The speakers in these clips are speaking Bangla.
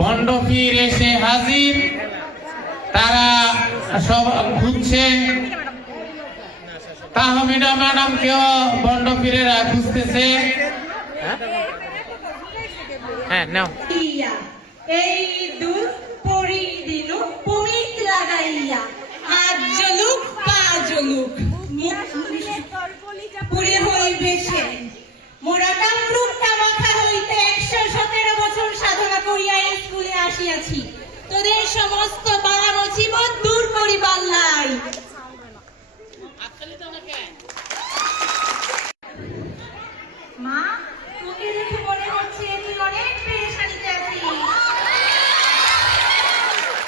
বন্ডফির এসে হাজির, তারা সব খুঁজছে। তাহমিনা ম্যাডামকেও বন্ডফিরেরা খুঁজতেছে। হ্যাঁ নাও। এই দুধ পরি দিনু পমিত লাগাইয়া আজ জলুক পা জলুক পুরে হইবে সে মোরা কামরূপটা মাথা হইতে 117 বছর সাধনা করিয়া এই স্কুলে আসিয়াছি, তোদের সমস্ত বালা মুসিবত দূর করিবার লাই। মা, তোকে দেখে মনে হচ্ছে তুই অনেক পেরেশানিতে আছিস।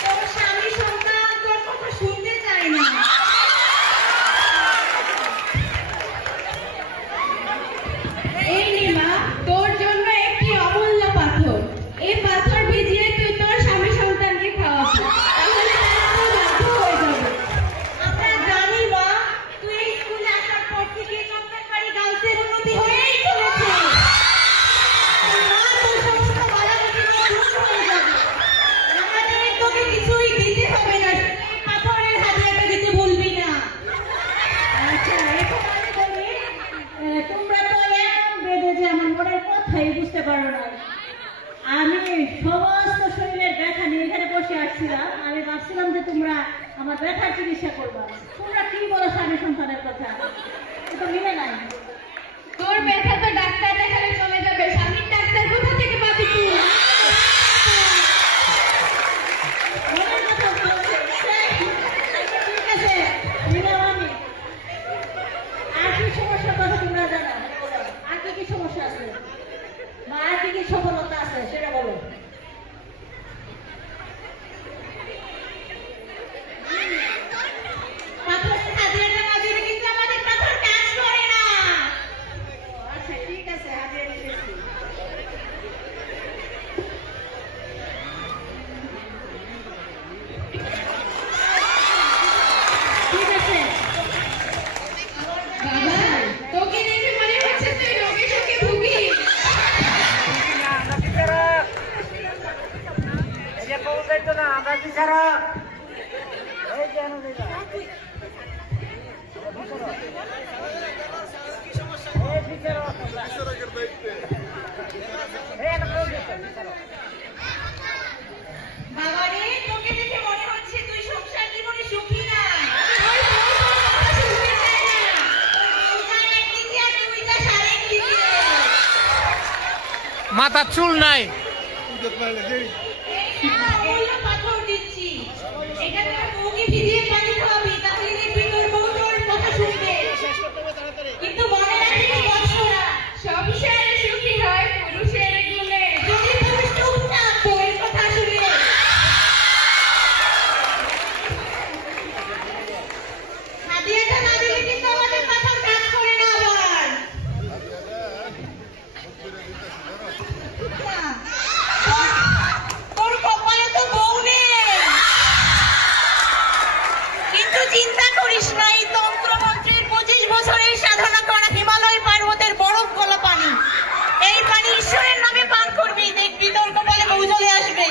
তোর স্বামী সন্তান তোর কথা শুনতে চায় না। এই নে মা, তোর জন্য একটি অমূল্য পাথর। এই পাথর ভিজিয়ে তুই তোর স্বামী সন্তানকে খাওয়াবি, তাহলে তারা তোর বাধ্য হয়ে যাবে। আমরা জানি মা, তুই এই স্কুলে আসার পর থেকে চন্দ্রবাড়ি গার্লসের উন্নতি হয়েই চলেছে। মা, তোর সমস্ত বালাগুলো দূর হয়ে যাবে। আমাদের তোকে কিছুই দিতে হবে না, এই পাথরের হাতিয়াটা দিতে ভুলবি না। আচ্ছা, এখন আমি বলি, তোমরা তো এমন বেঁধে যে আমার মনের কথাই বুঝতে পারো না। আমি সমস্ত শরীরের ব্যথা নিয়ে এখানে বসে আসছিলাম। আমি ভাবছিলাম যে তোমরা আমার ব্যথার চিকিৎসা করবা। তোমরা কি বলো স্বামী সন্তানের কথা? তো মিলে নাই। তোর ব্যথা তো ডাক্তার দেখালে চলে যাবে, স্বামীর ডাক্তার কোথা থেকে পাবি তুই? মনের কথা বলছে। ঠিক আছে, নিলাম আমি। আর কি সমস্যার কথা তোমরা জানো? আর কি কি সমস্যা আছে বা আর কি কি সফলতা আছে সেটা বলো। পাথরের হাতিয়াটা না দিলে কিন্তু আমাদের পাথর কাজ করে না। আচ্ছা ঠিক আছে, হাতিয়া দিতেছি। ঠিক আছে বাবা, তোকে দেখে মনে হচ্ছে তুই রোগে শোকে ভুগিস। বাবারে, তোকে দেখে মনে হচ্ছে তুই সংসার জীবনে সুখী না। মাথার চুল নাই। পাথর দিচ্ছি, এখানে বউকে ভিজিয়ে পানি খাওয়াবি, তাহলে দেখবি তোর বউ তোর কথা শুনবে। কিন্তু মনে রাখবি বৎসরা, সংসারে সুখী হয় পুরুষের গুণে। যদি পুরুষ চুপ না বউয়ের কথা শুনে। হাতিয়াটা না দিলে কিন্তু আমাদের পাথর কাজ করে না আবার। তোর কপালে তো বউ নেই, কিন্তু চিন্তা করিস না, এই তন্ত্রমন্ত্রের 25 বছরের সাধনা করা হিমালয় পর্বতের বরফ গলা পানি, এই পানি ঈশ্বরের নামে পান করবি, দেখবি তোর কপালে বউ চলে আসবে।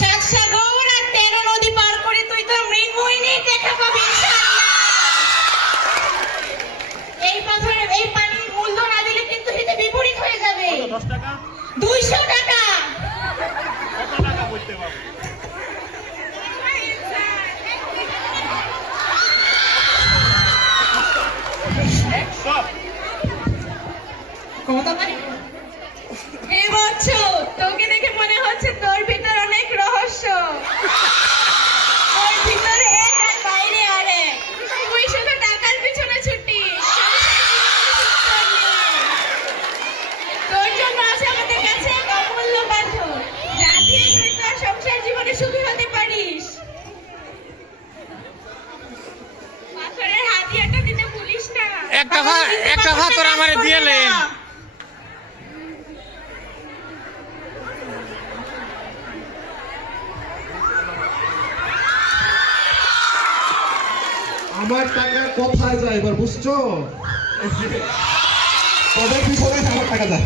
7 সাগর আর 13 নদী পার করে তুই তোর মৃন্ময়িনীর দেখা পাবি ইনশাআল্লাহ। এই পাথরের এই পানির মূল্য না দিলে কিন্তু হিতে বিপরীত হয়ে যাবে। 200 টাকা। কত টাকা বলতে পারবো? এই বচ্চু, তোকে দেখে মনে হচ্ছে তোর ভিতর অনেক রহস্য। তোর ভিতরে এক আর বাইরে আরেক। তুই শুধু টাকার পিছনে ছুটিস, তোর জন্য আছে আমাদের কাছে এক অমূল্য পাথর, যা দিয়ে তুই তোর সংসার জীবনে সুখী হতে পারিস। পাথরের হাতিয়াটা দিতে ভুলিস না। একটা পাথর আমারে দিয়েলেন। আমার টাকা কোথায় যায় এবার বুঝছো? কবে পিছনে আমার টাকা যায়।